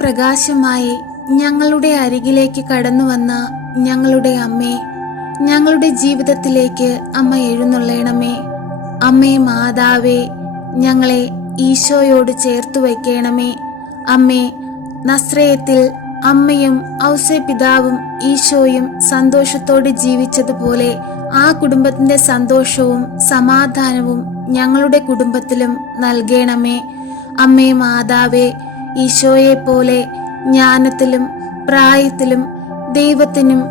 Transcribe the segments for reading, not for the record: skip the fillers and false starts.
പ്രകാശമായി ഞങ്ങളുടെ അരികിലേക്ക് കടന്നു വന്ന ഞങ്ങളുടെ അമ്മേ, ഞങ്ങളുടെ ജീവിതത്തിലേക്ക് അമ്മ എഴുന്നള്ളണമേ. അമ്മേ മാതാവേ, ഞങ്ങളെ ഈശോയോട് ചേർത്തു വയ്ക്കണമേ. അമ്മേ, നസ്രയത്തിൽ അമ്മയും ഔസേ പിതാവും ഈശോയും സന്തോഷത്തോടെ ജീവിച്ചതുപോലെ ആ കുടുംബത്തിന്റെ സന്തോഷവും സമാധാനവും ഞങ്ങളുടെ കുടുംബത്തിലും നൽകണമേ. അമ്മേ മാതാവേ, ഈശോയെ പോലെ ജ്ഞാനത്തിലും പ്രായത്തിലും ദൈവത്തിനും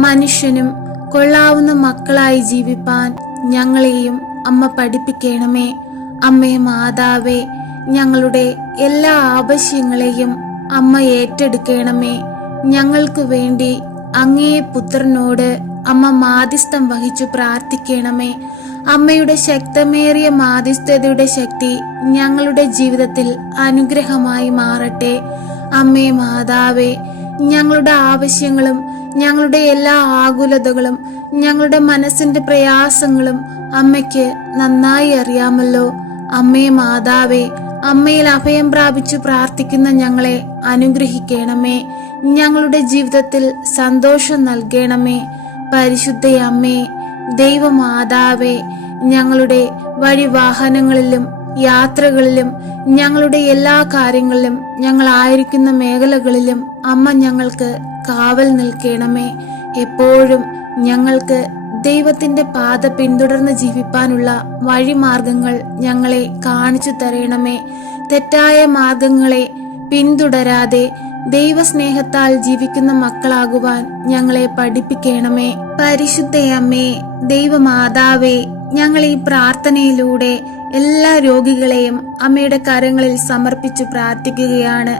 മനുഷ്യനും കൊള്ളാവുന്ന മക്കളായി ജീവിപ്പാൻ ഞങ്ങളെയും അമ്മ പഠിപ്പിക്കണമേ. അമ്മേ മാതാവേ, ഞങ്ങളുടെ എല്ലാ ആവശ്യങ്ങളെയും അമ്മ ഏറ്റെടുക്കണമേ. ഞങ്ങൾക്ക് വേണ്ടി അങ്ങേ പുത്രനോട് അമ്മ മാധ്യസ്ഥം വഹിച്ചു പ്രാർത്ഥിക്കണമേ. അമ്മയുടെ ശക്തമേറിയ മാധ്യസ്ഥതയുടെ ശക്തി ഞങ്ങളുടെ ജീവിതത്തിൽ അനുഗ്രഹമായി മാറട്ടെ. അമ്മേ മാതാവേ, ഞങ്ങളുടെ ആവശ്യങ്ങളും ഞങ്ങളുടെ എല്ലാ ആകുലതകളും ഞങ്ങളുടെ മനസ്സിന്റെ പ്രയാസങ്ങളും അമ്മയ്ക്ക് നന്നായി അറിയാമല്ലോ. അമ്മേ മാതാവേ, അമ്മയിൽ അഭയം പ്രാപിച്ചു പ്രാർത്ഥിക്കുന്ന ഞങ്ങളെ അനുഗ്രഹിക്കണമേ. ഞങ്ങളുടെ ജീവിതത്തിൽ സന്തോഷം നൽകണമേ. പരിശുദ്ധ അമ്മേ, ദൈവമാതാവേ, ഞങ്ങളുടെ വഴിവാഹനങ്ങളിലും യാത്രകളിലും ഞങ്ങളുടെ എല്ലാ കാര്യങ്ങളിലും ഞങ്ങളായിരിക്കുന്ന മേഖലകളിലും അമ്മ ഞങ്ങൾക്ക് കാവൽ നിൽക്കണമേ. എപ്പോഴും ഞങ്ങൾക്ക് ദൈവത്തിന്റെ പാത പിന്തുടർന്ന് ജീവിപ്പാനുള്ള വഴിമാർഗങ്ങൾ ഞങ്ങളെ കാണിച്ചു തരണമേ. തെറ്റായ മാർഗങ്ങളെ പിന്തുടരാതെ ദൈവസ്നേഹത്താൽ ജീവിക്കുന്ന മക്കളാകുവാൻ ഞങ്ങളെ പഠിപ്പിക്കണമേ. പരിശുദ്ധയമ്മേ, ദൈവമാതാവേ, ഞങ്ങൾ ഈ പ്രാർത്ഥനയിലൂടെ എല്ലാ രോഗികളെയും അമ്മയുടെ കരങ്ങളിൽ സമർപ്പിച്ചു പ്രാർത്ഥിക്കുകയാണ്.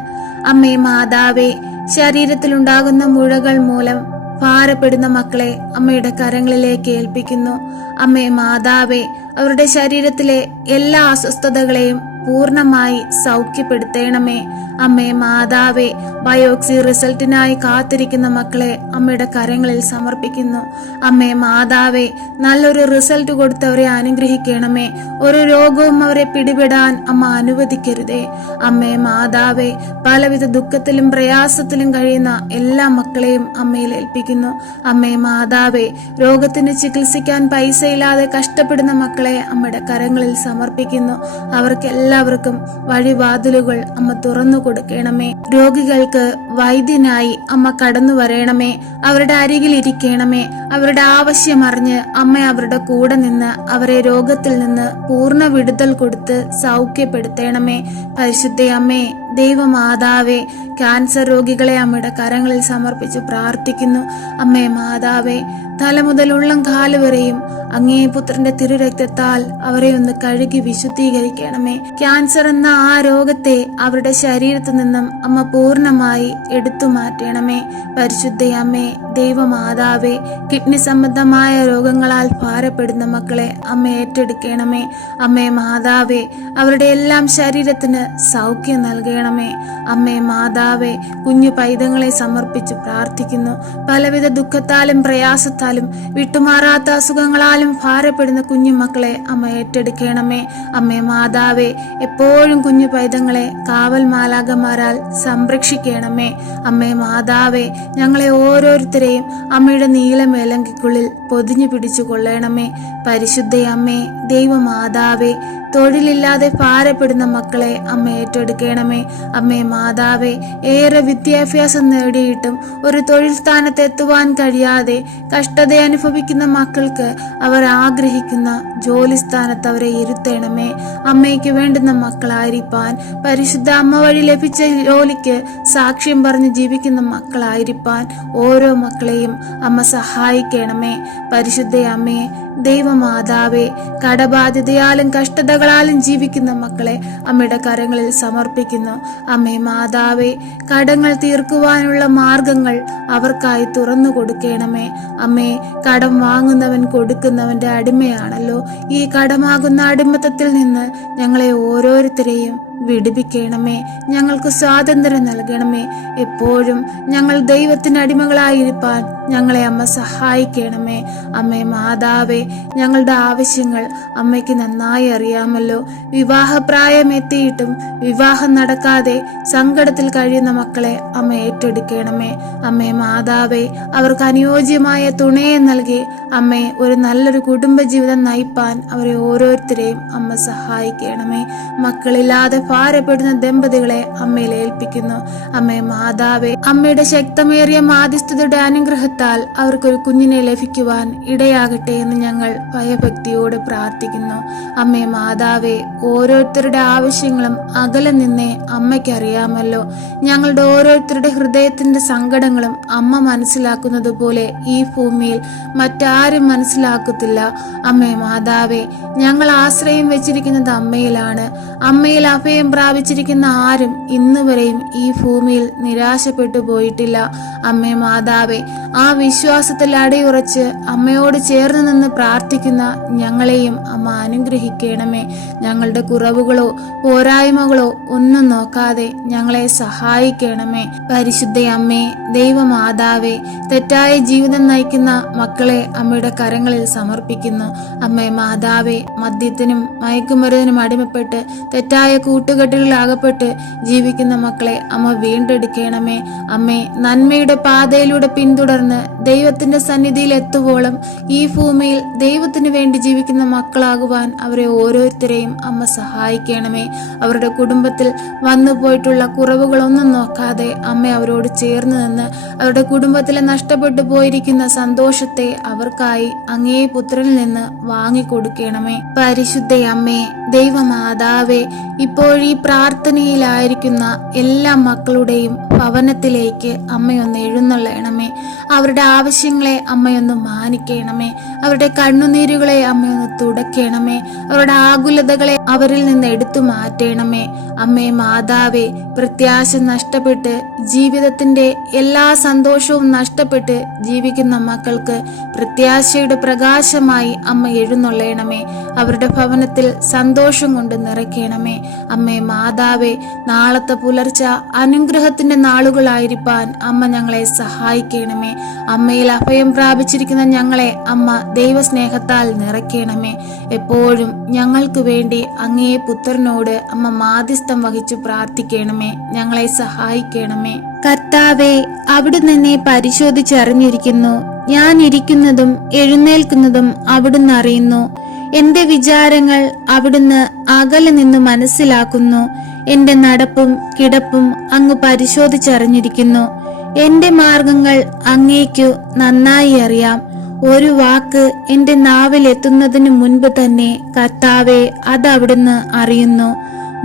അമ്മേ മാതാവേ, ശരീരത്തിലുണ്ടാകുന്ന മുഴകൾ മൂലം ഭാരപ്പെടുന്ന മക്കളെ അമ്മയുടെ കരങ്ങളിലേക്ക് ഏൽപ്പിക്കുന്നു. അമ്മേ മാതാവേ, അവരുടെ ശരീരത്തിലെ എല്ലാ അസ്വസ്ഥതകളെയും പൂർണ്ണമായി സൗഖ്യപ്പെടുത്തണമേ. അമ്മേ മാതാവേ, ബയോപ്സി റിസൾട്ടിനായി കാത്തിരിക്കുന്ന മക്കളെ അമ്മയുടെ കരങ്ങളിൽ സമർപ്പിക്കുന്നു. അമ്മേ മാതാവേ, നല്ലൊരു റിസൾട്ട് കൊടുത്തവരെ അനുഗ്രഹിക്കണമേ. ഒരു രോഗവും അവരെ പിടിപെടാൻ അമ്മ അനുവദിക്കരുതേ. അമ്മേ മാതാവേ, പലവിധ ദുഃഖത്തിലും പ്രയാസത്തിലും കഴിയുന്ന എല്ലാ മക്കളെയും അമ്മയിൽ ഏൽപ്പിക്കുന്നു. അമ്മേ മാതാവേ, രോഗത്തിന് ചികിത്സിക്കാൻ പൈസയില്ലാതെ കഷ്ടപ്പെടുന്ന മക്കളെ അമ്മയുടെ കരങ്ങളിൽ സമർപ്പിക്കുന്നു. അവർക്കെല്ലാവർക്കും വഴിവാതിലുകൾ അമ്മ തുറന്നു കൊടുക്കണമേ. രോഗികൾക്ക് വൈദ്യനായി അമ്മ കടന്നു വരണമേ. അവരുടെ അരികിൽ ഇരിക്കണമേ. അവരുടെ ആവശ്യം അറിഞ്ഞ് അമ്മ അവരുടെ കൂടെ നിന്ന് അവരെ രോഗത്തിൽ നിന്ന് പൂർണ്ണ വിടുതൽ കൊടുത്ത് സൗഖ്യപ്പെടുത്തണമേ. പരിശുദ്ധ അമ്മേ, ദൈവമാതാവേ, ക്യാൻസർ രോഗികളെ അമ്മയുടെ കരങ്ങളിൽ സമർപ്പിച്ച് പ്രാർത്ഥിക്കുന്നു. അമ്മേ മാതാവേ, തല മുതൽ ഉള്ളം കാല് വരെയും അങ്ങേ പുത്രന്റെ തിരുരക്തത്താൽ അവരെ ഒന്ന് കഴുകി വിശുദ്ധീകരിക്കണമേ. ക്യാൻസർ എന്ന ആ രോഗത്തെ അവരുടെ ശരീരത്തിൽ നിന്നും അമ്മ പൂർണ്ണമായി എടുത്തു മാറ്റണമേ. പരിശുദ്ധ അമ്മേ, ദൈവമാതാവേ, കിഡ്നി സംബന്ധമായ രോഗങ്ങളാൽ ഭാരപ്പെടുന്ന മക്കളെ അമ്മ ഏറ്റെടുക്കണമേ. അമ്മേ മാതാവേ, അവരുടെ എല്ലാം ശരീരത്തിന് സൗഖ്യം നൽകണമേ. അമ്മേ മാതാവേ, കുഞ്ഞു പൈതങ്ങളെ സമർപ്പിച്ച് പ്രാർത്ഥിക്കുന്നു. പലവിധ ദുഃഖത്താലും പ്രയാസത്താലും വിട്ടുമാറാത്ത അസുഖങ്ങളാലും ഭാരപ്പെടുന്ന കുഞ്ഞുമക്കളെ അമ്മ ഏറ്റെടുക്കണമേ. അമ്മേ മാതാവേ, എപ്പോഴും കുഞ്ഞു പൈതങ്ങളെ കാവൽ മാലാഖമാരാൽ സംരക്ഷിക്കണമേ. അമ്മേ മാതാവേ, ഞങ്ങളെ ഓരോരുത്തരെയും അമ്മയുടെ നീലമേലങ്കിക്കുള്ളിൽ പൊതിഞ്ഞു പിടിച്ചു കൊള്ളണമേ. പരിശുദ്ധ അമ്മേ, ദൈവമാതാവേ, തൊഴിലില്ലാതെ ഭാരപ്പെടുന്ന മക്കളെ അമ്മ ഏറ്റെടുക്കണമേ. അമ്മേ മാതാവേ, ഏറെ വിദ്യാഭ്യാസം നേടിയിട്ടും ഒരു തൊഴിൽ സ്ഥാനത്ത് എത്തുവാൻ കഴിയാതെ കഷ്ടത അനുഭവിക്കുന്ന മക്കൾക്ക് അവർ ആഗ്രഹിക്കുന്ന ജോലി സ്ഥാനത്ത് അവരെ ഇരുത്തണമേ. അമ്മയ്ക്ക് വേണ്ടുന്ന മക്കളായിരിക്കാൻ, പരിശുദ്ധ അമ്മ വഴി ലഭിച്ച ജോലിക്ക് സാക്ഷ്യം പറഞ്ഞ് ജീവിക്കുന്ന മക്കളായിരിക്കാൻ ഓരോ മക്കളെയും അമ്മ സഹായിക്കണമേ. പരിശുദ്ധ അമ്മേ, ദൈവമാതാവേ, കടബാധ്യതയാലും കഷ്ടതകളാലും ജീവിക്കുന്ന മക്കളെ അമ്മയുടെ കരങ്ങളിൽ സമർപ്പിക്കുന്നു. അമ്മേ മാതാവേ, കടങ്ങൾ തീർക്കുവാനുള്ള മാർഗങ്ങൾ അവർക്കായി തുറന്നു കൊടുക്കണമേ. അമ്മേ, കടം വാങ്ങുന്നവൻ കൊടുക്കുന്നവന്റെ അടിമയാണല്ലോ. ഈ കടമാകുന്ന അടിമത്തത്തിൽ നിന്ന് ഞങ്ങളെ ഓരോരുത്തരെയും വിടുവിക്കണമേ. ഞങ്ങൾക്ക് സ്വാതന്ത്ര്യം നൽകണമേ. എപ്പോഴും ഞങ്ങൾ ദൈവത്തിന് അടിമകളായിരിക്കാൻ ഞങ്ങളെ അമ്മ സഹായിക്കണമേ. അമ്മേ മാതാവേ, ഞങ്ങളുടെ ആവശ്യങ്ങൾ അമ്മയ്ക്ക് നന്നായി അറിയാമല്ലോ. വിവാഹപ്രായം എത്തിയിട്ടും വിവാഹം നടക്കാതെ സങ്കടത്തിൽ കഴിയുന്ന മക്കളെ അമ്മ ഏറ്റെടുക്കണമേ. അമ്മേ മാതാവേ, അവർക്ക് അനുയോജ്യമായ തുണയെ നൽകി അമ്മേ ഒരു നല്ലൊരു കുടുംബജീവിതം നയിപ്പാൻ അവരെ ഓരോരുത്തരെയും അമ്മ സഹായിക്കണമേ. മക്കളില്ലാതെ ഭാരപ്പെടുന്ന ദമ്പതികളെ അമ്മയിൽ ഏൽപ്പിക്കുന്നു. അമ്മേ മാതാവേ, അമ്മയുടെ ശക്തമേറിയ മാധ്യസ്ഥതയുടെ അനുഗ്രഹത്താൽ അവർക്കൊരു കുഞ്ഞിനെ ലഭിക്കുവാൻ ഇടയാകട്ടെ എന്ന് ഞങ്ങൾ ഭയഭക്തിയോട് പ്രാർത്ഥിക്കുന്നു. അമ്മേ മാതാവേ, ഓരോരുത്തരുടെ ആവശ്യങ്ങളും അകലെ നിന്നേ അമ്മയ്ക്കറിയാമല്ലോ. ഞങ്ങളുടെ ഓരോരുത്തരുടെ ഹൃദയത്തിന്റെ സങ്കടങ്ങളും അമ്മ മനസ്സിലാക്കുന്നത് പോലെ ഈ ഭൂമിയിൽ മറ്റാരും മനസ്സിലാക്കത്തില്ല. അമ്മേ മാതാവേ, ഞങ്ങൾ ആശ്രയം വെച്ചിരിക്കുന്നത് അമ്മയിലാണ്. അമ്മയിൽ അഭയം പ്രാപിച്ചിരിക്കുന്ന ആരും ഇന്നുവരെയും ഈ ഭൂമിയിൽ നിരാശപ്പെട്ടു പോയിട്ടില്ല. അമ്മേ മാതാവേ, ആ വിശ്വാസത്തിൽ അടിയുറച്ച് അമ്മയോട് ചേർന്ന് നിന്ന് പ്രാർത്ഥിക്കുന്ന ഞങ്ങളെയും അമ്മ അനുഗ്രഹിക്കണമേ. ഞങ്ങളുടെ കുറവുകളോ പോരായ്മകളോ ഒന്നും നോക്കാതെ ഞങ്ങളെ സഹായിക്കണമേ. പരിശുദ്ധ അമ്മേ, ദൈവമാതാവേ, തെറ്റായ ജീവിതം നയിക്കുന്ന മക്കളെ അമ്മയുടെ കരങ്ങളിൽ സമർപ്പിക്കുന്നു. അമ്മേ മാതാവേ, മദ്യത്തിനും മയക്കുമരുന്നിനും അടിമപ്പെട്ട് തെറ്റായ കൂട്ടുകെട്ടുകളിൽ അകപ്പെട്ട് ജീവിക്കുന്ന മക്കളെ അമ്മ വീണ്ടെടുക്കണമേ. അമ്മേ, നന്മയുടെ പാതയിലൂടെ പിന്തുടർന്ന് ദൈവത്തിന്റെ സന്നിധിയിൽ എത്തുവോളം ഈ ഭൂമിയിൽ ദൈവത്തിന് വേണ്ടി ജീവിക്കുന്ന മക്കളാകുവാൻ അവരെ ഓരോരുത്തരെയും അമ്മ സഹായിക്കണമേ. അവരുടെ കുടുംബത്തിൽ വന്നുപോയിട്ടുള്ള കുറവുകളൊന്നും നോക്കാതെ അമ്മ അവരോട് ചേർന്ന് നിന്ന് അവരുടെ കുടുംബത്തിലെ നഷ്ടപ്പെട്ടു പോയിരിക്കുന്ന സന്തോഷത്തെ അവർക്കായി അങ്ങേ പുത്രനിൽ നിന്ന് വാങ്ങിക്കൊടുക്കണമേ. പരിശുദ്ധ അമ്മേ, ദൈവമാതാവേ, ഇപ്പോഴീ പ്രാർത്ഥനയിലായിരിക്കുന്ന എല്ലാ മക്കളുടെയും ഭവനത്തിലേക്ക് അമ്മയൊന്ന് എഴുന്നള്ളണമേ. അവരുടെ ആവശ്യങ്ങളെ അമ്മയൊന്ന് മാനിക്കണമേ. അവരുടെ കണ്ണുനീരുകളെ അമ്മയൊന്ന് തുടയ്ക്കണമേ. അവരുടെ ആകുലതകളെ അവരിൽ നിന്ന് എടുത്തു മാറ്റണമേ. അമ്മേ മാതാവേ, പ്രത്യാശ നഷ്ടപ്പെട്ട് ജീവിതത്തിന്റെ എല്ലാ സന്തോഷവും നഷ്ടപ്പെട്ട് ജീവിക്കുന്ന മക്കൾക്ക് പ്രത്യാശയുടെ പ്രകാശമായി അമ്മ എഴുന്നള്ളണമേ. അവരുടെ ഭവനത്തിൽ സന്തോഷം കൊണ്ട് നിറയ്ക്കണമേ. അമ്മേ മാതാവേ, നാളത്തെ പുലർച്ച അനുഗ്രഹത്തിന്റെ നാളുകളായിരിക്കാൻ അമ്മ ഞങ്ങളെ സഹായിക്കണമേ. അമ്മയിൽ അഭയം പ്രാപിച്ചിരിക്കുന്ന ഞങ്ങളെ അമ്മ ദൈവസ്നേഹത്താൽ നിറയ്ക്കണമേ. എപ്പോഴും ഞങ്ങൾക്ക് വേണ്ടി അങ്ങേ പുത്രനോട് അമ്മ മാധ്യസ്ഥം വഹിച്ചു പ്രാർത്ഥിക്കണമേ. ഞങ്ങളെ സഹായിക്കണമേ. കർത്താവേ, അവിടുന്ന് എന്നെ പരിശോധിച്ചറിഞ്ഞിരിക്കുന്നു. ഞാൻ ഇരിക്കുന്നതും എഴുന്നേൽക്കുന്നതും അവിടുന്ന് അറിയുന്നു. എന്റെ വിചാരങ്ങൾ അവിടുന്ന് അകലെ നിന്ന് മനസ്സിലാക്കുന്നു. എന്റെ നടപ്പും കിടപ്പും അങ്ങ് പരിശോധിച്ചറിഞ്ഞിരിക്കുന്നു. എന്റെ മാർഗങ്ങൾ അങ്ങേക്കു നന്നായി അറിയാം. ഒരു വാക്ക് എന്റെ നാവിൽ എത്തുന്നതിന് മുൻപ് തന്നെ കർത്താവെ അത് അവിടുന്ന് അറിയുന്നു.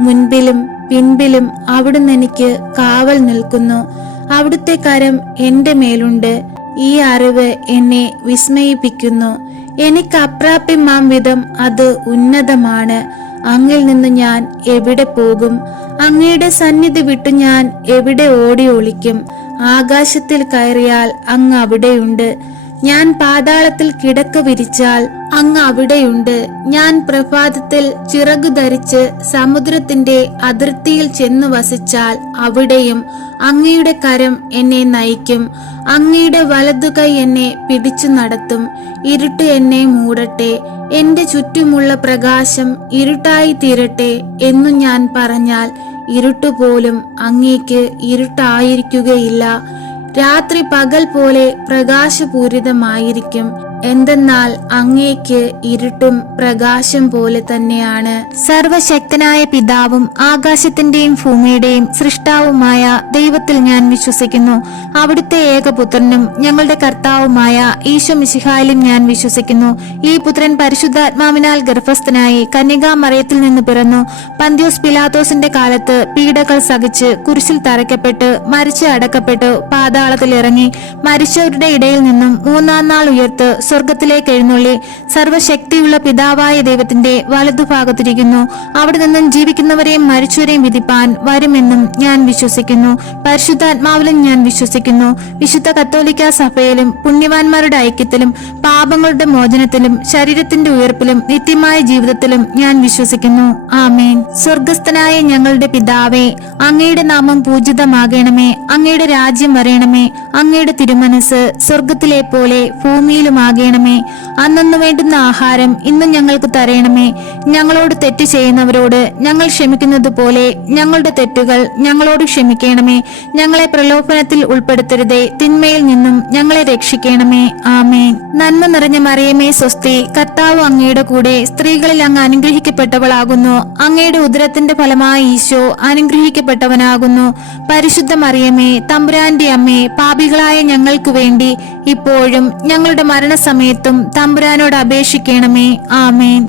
മുൻപിലും പിൻപിലും അവിടുന്ന് എനിക്ക് കാവൽ നിൽക്കുന്നു. അവിടുത്തെ കരം എന്റെ മേലുണ്ട്. ഈ അറിവ് എന്നെ വിസ്മയിപ്പിക്കുന്നു. എനിക്ക് അപ്രാപ്യമാം വിധം അത് ഉന്നതമാണ്. അങ്ങിൽ നിന്ന് ഞാൻ എവിടെ പോകും? അങ്ങയുടെ സന്നിധി വിട്ടു ഞാൻ എവിടെ ഓടി ഒളിക്കും? ആകാശത്തിൽ കയറിയാൽ അങ്ങ് അവിടെയുണ്ട്. ഞാൻ പാതാളത്തിൽ കിടക്ക വിരിച്ചാൽ അങ്ങ് അവിടെയുണ്ട്. ഞാൻ പ്രഭാതത്തിൽ ചിറകു ധരിച്ച് സമുദ്രത്തിന്റെ അതിർത്തിയിൽ ചെന്നു വസിച്ചാൽ അവിടെയും അങ്ങയുടെ കരം എന്നെ നയിക്കും. അങ്ങയുടെ വലതുകൈ എന്നെ പിടിച്ചു നടത്തും. ഇരുട്ട് എന്നെ മൂടട്ടെ, എന്റെ ചുറ്റുമുള്ള പ്രകാശം ഇരുട്ടായി തീരട്ടെ എന്നു ഞാൻ പറഞ്ഞാൽ ഇരുട്ടുപോലും അങ്ങേക്ക് ഇരുട്ടായിരിക്കുകയില്ല. രാത്രി പകൽ പോലെ പ്രകാശപൂരിതമായിരിക്കും. എന്തെന്നാൽ അങ്ങേക്ക് ഇരുട്ടും പ്രകാശം പോലെ തന്നെയാണ്. സർവശക്തനായ പിതാവും ആകാശത്തിന്റെയും ഭൂമിയുടെയും സൃഷ്ടാവുമായ ദൈവത്തിൽ ഞാൻ വിശ്വസിക്കുന്നു. അവിടുത്തെ ഏകപുത്രനും ഞങ്ങളുടെ കർത്താവുമായ ഈശോ മിശിഹായിലും ഞാൻ വിശ്വസിക്കുന്നു. ഈ പുത്രൻ പരിശുദ്ധാത്മാവിനാൽ ഗർഭസ്ഥനായി കന്യകാമറിയത്തിൽ നിന്ന് പിറന്നു. പന്ത്യോസ് പിലാത്തോസിന്റെ കാലത്ത് പീഡകൾ സഹിച്ച് കുരിശിൽ തറയ്ക്കപ്പെട്ട് മരിച്ച് അടക്കപ്പെട്ടു പാതാളത്തിൽ ഇറങ്ങി. മരിച്ചവരുടെ ഇടയിൽ നിന്നും മൂന്നാം നാൾ ഉയർത്ത് സ്വർഗത്തിലേക്ക് എഴുന്നള്ളി സർവശക്തിയുള്ള പിതാവായ ദൈവത്തിന്റെ വലതുഭാഗത്തിരിക്കുന്നു. അവിടെ നിന്നും ജീവിക്കുന്നവരെയും മരിച്ചവരെയും വിധിപ്പാൻ വരുമെന്നും ഞാൻ വിശ്വസിക്കുന്നു. പരിശുദ്ധാത്മാവിലും ഞാൻ വിശ്വസിക്കുന്നു. വിശുദ്ധ കത്തോലിക്ക സഭയിലും പുണ്യവാന്മാരുടെ ഐക്യത്തിലും പാപങ്ങളുടെ മോചനത്തിലും ശരീരത്തിന്റെ ഉയർപ്പിലും നിത്യമായ ജീവിതത്തിലും ഞാൻ വിശ്വസിക്കുന്നു. ആമേൻ. സ്വർഗസ്ഥനായ ഞങ്ങളുടെ പിതാവേ, അങ്ങയുടെ നാമം പൂജിതമാകണമേ. അങ്ങയുടെ രാജ്യം വരയണമേ. അങ്ങയുടെ തിരുമനസ് സ്വർഗത്തിലെ പോലെ ഭൂമിയിലുമാകണമേ. അന്നന്നു വേണ്ടുന്ന ആഹാരം ഇന്ന് ഞങ്ങൾക്ക് തരയണമേ. ഞങ്ങളോട് തെറ്റ് ചെയ്യുന്നവരോട് ഞങ്ങൾ ക്ഷമിക്കുന്നത് പോലെ ഞങ്ങളുടെ തെറ്റുകൾ ഞങ്ങളോട് ക്ഷമിക്കണമേ. ഞങ്ങളെ പ്രലോഭനത്തിൽ ഉൾപ്പെടുത്തരുതേ, തിന്മയിൽ നിന്നും ഞങ്ങളെ രക്ഷിക്കണമേ. ആമേൻ. നന്മ നിറഞ്ഞ മറിയമേ സ്വസ്തി, കർത്താവ് അങ്ങയുടെ കൂടെ സ്ത്രീകളിൽ അങ്ങ് അനുഗ്രഹിക്കപ്പെട്ടവളാകുന്നു. അങ്ങയുടെ ഉദരത്തിന്റെ ഫലമായി ഈശോ അനുഗ്രഹിക്കപ്പെട്ടവനാകുന്നു. പരിശുദ്ധ മറിയമേ, തമ്പുരാന്റെ അമ്മേ, പാപികളായ ഞങ്ങൾക്ക് വേണ്ടി ഇപ്പോഴും ഞങ്ങളുടെ മരണസമയത്തും തമ്പുരാനോട് അപേക്ഷിക്കണമേ. ആമേൻ.